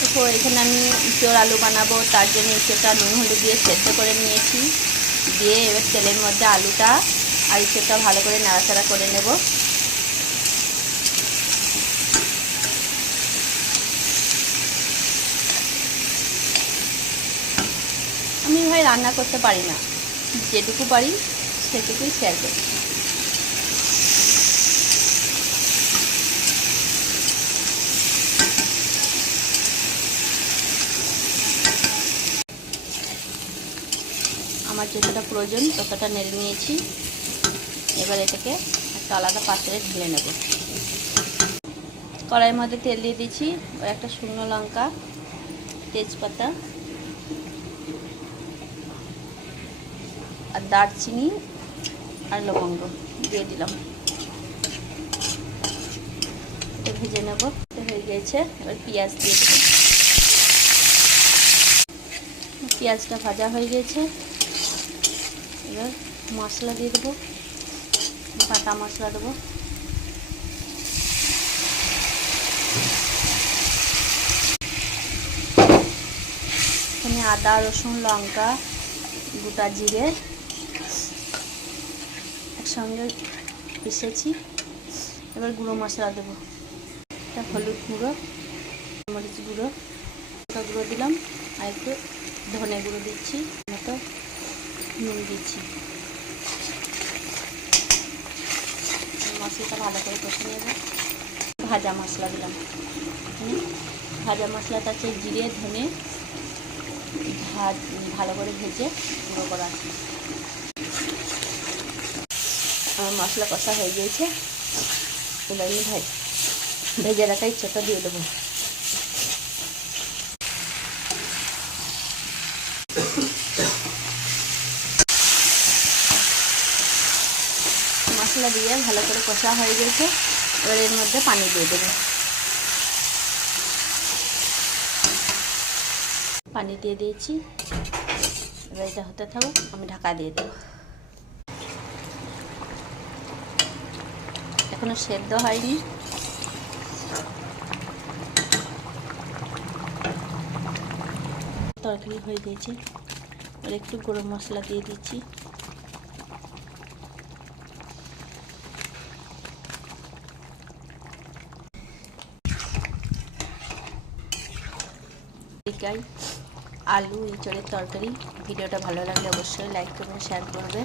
দেখো এখানে আমি ইঁচড় আলু বানাবো, তার জন্য ইঁচড়টা নুন হলুদ দিয়ে সেদ্ধ করে নিয়েছি। দিয়ে এবার তেলের মধ্যে আলুটা আর ইঁচড়টা ভালো করে নাড়াচাড়া করে নেব। আমি ভাই রান্না করতে পারি না, যেটুকু পারি সেটুকুই শেয়ার করি। আমার যতটা প্রয়োজন ততটা নেড়ে নিয়েছি। এবার এটাকে একটা আলাদা পাত্রে ঢেলে নেব। কড়াইয়ের মধ্যে তেল দিয়ে দিয়েছি, একটা শুকনো লঙ্কা, তেজপাতা আর দারচিনি আর লবঙ্গ দিয়ে দিলাম। এটা ভেজে নেব। হয়ে গেছে, এবার পেঁয়াজ দিয়ে দেব। পেঁয়াজটা ভাজা হয়ে গেছে, এবার মশলা দিয়ে দেবো। বাটা মশলা দেবো। এখানে আদা রসুন লঙ্কা গোটা জিরে একসঙ্গে পিষেছি। এবার গুঁড়ো মশলা দেবো। এটা হলুদ গুঁড়ো, মরিচ গুঁড়ো, লঙ্কা গুঁড়ো দিলাম, আর একটু ধনে গুঁড়ো দিচ্ছি, মতো নুন দিচ্ছি। মশলাটা ভালো করে কষে নেব। ভাজা মশলা দিলাম। ভাজা মশলাটা হচ্ছে জিরে ধনে ভালো করে ভেজে গুঁড়ো করা আছে। আমার মশলা কষা হয়ে গিয়েছে। এবার আমি ভেজে রাখা ইঁচড়টা দিয়ে দেবো। মশলা দিয়ে ভালো করে কষা হয়ে গেছে। এবার এর মধ্যে পানি দিয়ে দেবো। পানি দিয়ে দিয়েছি। এবার এটা হতে থাকুক, আমি ঢাকা দিয়ে দেবো। এখনো সেদ্ধ হয়নি। তরকারি হয়ে গেছে। আর একটু গরম মশলা দিয়ে দিচ্ছি। আলু ইঁচড়ের তরকারি। ভিডিওটা ভালো লাগলে অবশ্যই লাইক করবে, শেয়ার করবে।